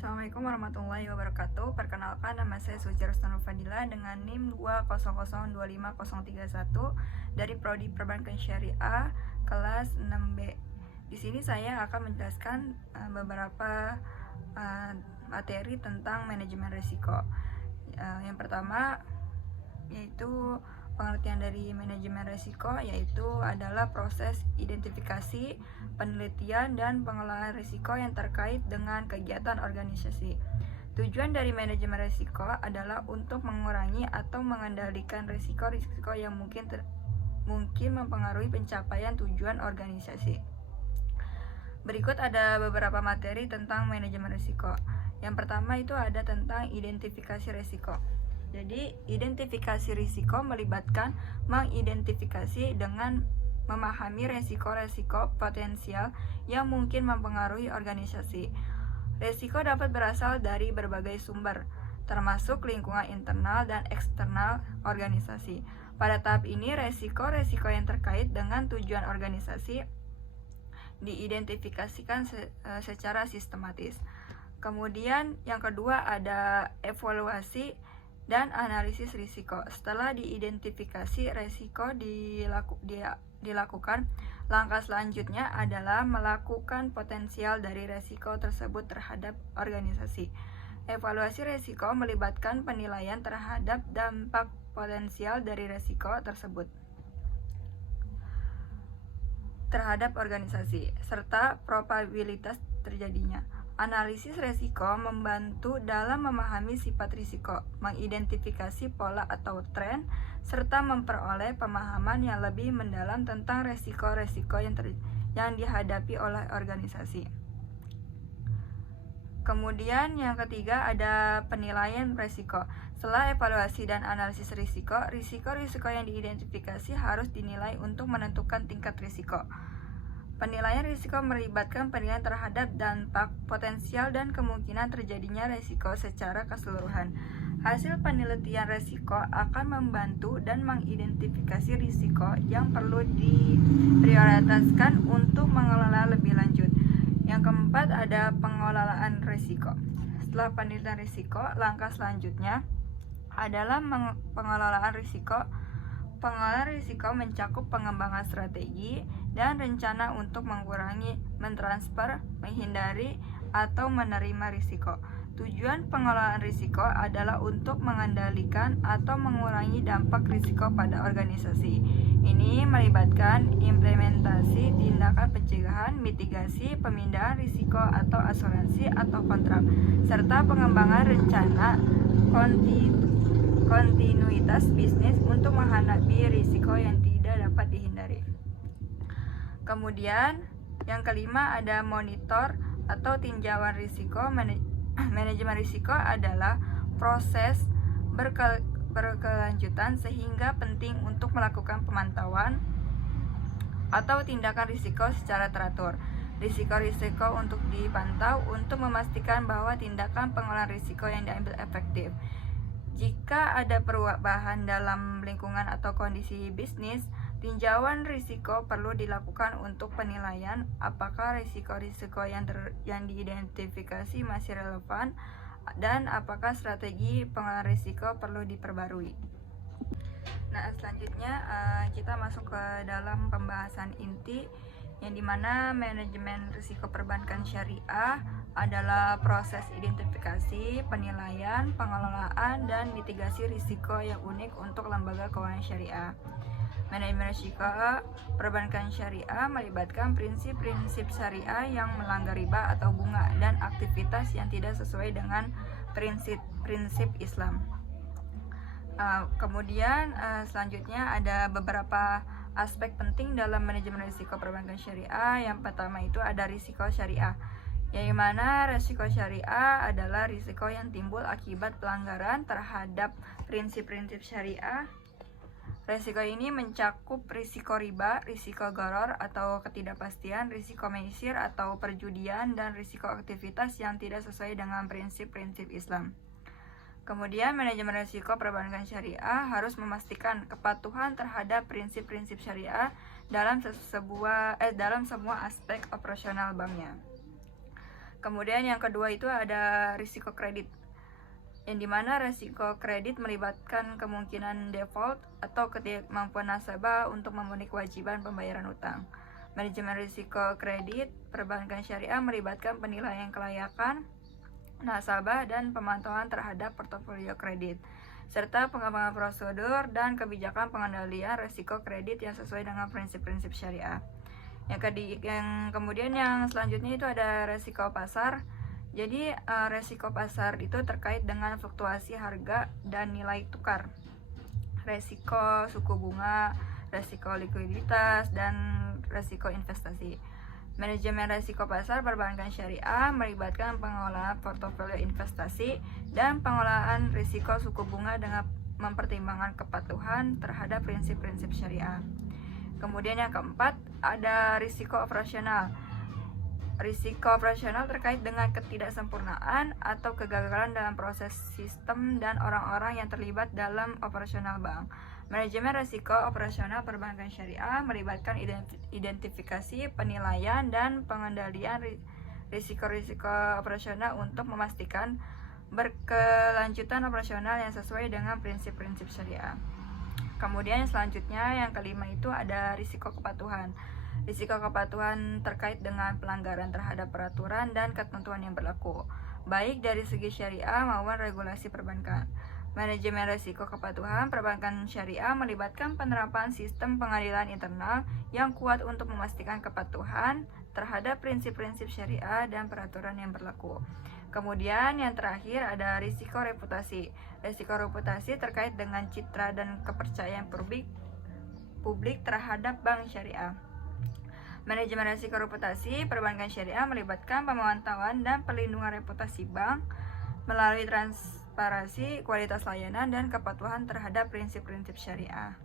Assalamualaikum warahmatullahi wabarakatuh. Perkenalkan, nama saya Suci Rustanu Fadila dengan NIM 200025031 dari Prodi Perbankan Syariah kelas 6B. Di sini saya akan menjelaskan beberapa materi tentang manajemen risiko. Yang pertama yaitu pengertian dari manajemen risiko, yaitu adalah proses identifikasi, penelitian, dan pengelolaan risiko yang terkait dengan kegiatan organisasi. Tujuan dari manajemen risiko adalah untuk mengurangi atau mengendalikan risiko-risiko yang mungkin mempengaruhi pencapaian tujuan organisasi. Berikut ada beberapa materi tentang manajemen risiko. Yang pertama itu ada tentang identifikasi risiko. Jadi, identifikasi risiko melibatkan mengidentifikasi dengan memahami resiko-resiko potensial yang mungkin mempengaruhi organisasi. Risiko dapat berasal dari berbagai sumber, termasuk lingkungan internal dan eksternal organisasi. Pada tahap ini, resiko-resiko yang terkait dengan tujuan organisasi diidentifikasikan secara sistematis. Kemudian yang kedua ada evaluasi dan analisis risiko. Setelah diidentifikasi risiko dilakukan, langkah selanjutnya adalah melakukan potensial dari risiko tersebut terhadap organisasi. Evaluasi risiko melibatkan penilaian terhadap dampak potensial dari risiko tersebut terhadap organisasi, serta probabilitas terjadinya. Analisis risiko membantu dalam memahami sifat risiko, mengidentifikasi pola atau tren, serta memperoleh pemahaman yang lebih mendalam tentang risiko-risiko yang dihadapi oleh organisasi. Kemudian yang ketiga ada penilaian risiko. Setelah evaluasi dan analisis risiko, risiko-risiko yang diidentifikasi harus dinilai untuk menentukan tingkat risiko. Penilaian risiko melibatkan penilaian terhadap dampak potensial dan kemungkinan terjadinya risiko secara keseluruhan. Hasil penelitian risiko akan membantu dan mengidentifikasi risiko yang perlu diprioritaskan untuk mengelola lebih lanjut. Yang keempat ada pengelolaan risiko. Setelah penelitian risiko, langkah selanjutnya adalah pengelolaan risiko. Pengelolaan risiko mencakup pengembangan strategi dan rencana untuk mengurangi, mentransfer, menghindari, atau menerima risiko. Tujuan pengelolaan risiko adalah untuk mengendalikan atau mengurangi dampak risiko pada organisasi. Ini melibatkan implementasi tindakan pencegahan, mitigasi, pemindahan risiko atau asuransi atau kontrak, serta pengembangan rencana kontinuitas bisnis untuk menghadapi risiko yang tidak dapat dihindari. Kemudian yang kelima ada monitor atau tinjauan risiko. Manajemen risiko adalah proses berkelanjutan sehingga penting untuk melakukan pemantauan atau tindakan risiko secara teratur. Risiko-risiko untuk dipantau untuk memastikan bahwa tindakan pengelolaan risiko yang diambil efektif. Jika ada perubahan dalam lingkungan atau kondisi bisnis, tinjauan risiko perlu dilakukan untuk penilaian apakah risiko-risiko yang diidentifikasi masih relevan dan apakah strategi pengelolaan risiko perlu diperbarui. Nah, selanjutnya kita masuk ke dalam pembahasan inti, yang dimana manajemen risiko perbankan syariah adalah proses identifikasi, penilaian, pengelolaan, dan mitigasi risiko yang unik untuk lembaga keuangan syariah. Manajemen risiko perbankan syariah melibatkan prinsip-prinsip syariah yang melanggar riba atau bunga dan aktivitas yang tidak sesuai dengan prinsip Islam. Kemudian selanjutnya ada beberapa aspek penting dalam manajemen risiko perbankan syariah. Yang pertama itu ada risiko syariah, yang mana risiko syariah adalah risiko yang timbul akibat pelanggaran terhadap prinsip-prinsip syariah. Risiko ini mencakup risiko riba, risiko gharar atau ketidakpastian, risiko maisir atau perjudian, dan risiko aktivitas yang tidak sesuai dengan prinsip-prinsip Islam. Kemudian manajemen risiko perbankan syariah harus memastikan kepatuhan terhadap prinsip-prinsip syariah dalam semua aspek operasional banknya. Kemudian yang kedua itu ada risiko kredit, yang dimana risiko kredit melibatkan kemungkinan default atau ketidakmampuan nasabah untuk memenuhi kewajiban pembayaran utang. Manajemen risiko kredit perbankan syariah melibatkan penilaian kelayakan nasabah dan pemantauan terhadap portofolio kredit, serta pengembangan prosedur dan kebijakan pengendalian risiko kredit yang sesuai dengan prinsip-prinsip syariah. Kemudian yang selanjutnya itu ada risiko pasar. Jadi resiko pasar itu terkait dengan fluktuasi harga dan nilai tukar, resiko suku bunga, resiko likuiditas, dan resiko investasi. Manajemen resiko pasar perbankan syariah melibatkan pengelolaan portofolio investasi dan pengelolaan risiko suku bunga dengan mempertimbangkan kepatuhan terhadap prinsip-prinsip syariah. Kemudian yang keempat ada risiko operasional. Risiko operasional terkait dengan ketidaksempurnaan atau kegagalan dalam proses sistem dan orang-orang yang terlibat dalam operasional bank. Manajemen risiko operasional perbankan syariah melibatkan identifikasi, penilaian, dan pengendalian risiko-risiko operasional untuk memastikan berkelanjutan operasional yang sesuai dengan prinsip-prinsip syariah. Kemudian selanjutnya yang kelima itu ada risiko kepatuhan. Risiko kepatuhan terkait dengan pelanggaran terhadap peraturan dan ketentuan yang berlaku, baik dari segi syariah maupun regulasi perbankan. Manajemen risiko kepatuhan perbankan syariah melibatkan penerapan sistem pengadilan internal yang kuat untuk memastikan kepatuhan terhadap prinsip-prinsip syariah dan peraturan yang berlaku. Kemudian yang terakhir ada risiko reputasi. Risiko reputasi terkait dengan citra dan kepercayaan publik terhadap bank syariah. Manajemen risiko reputasi perbankan syariah melibatkan pemantauan dan perlindungan reputasi bank melalui transparansi, kualitas layanan, dan kepatuhan terhadap prinsip-prinsip syariah.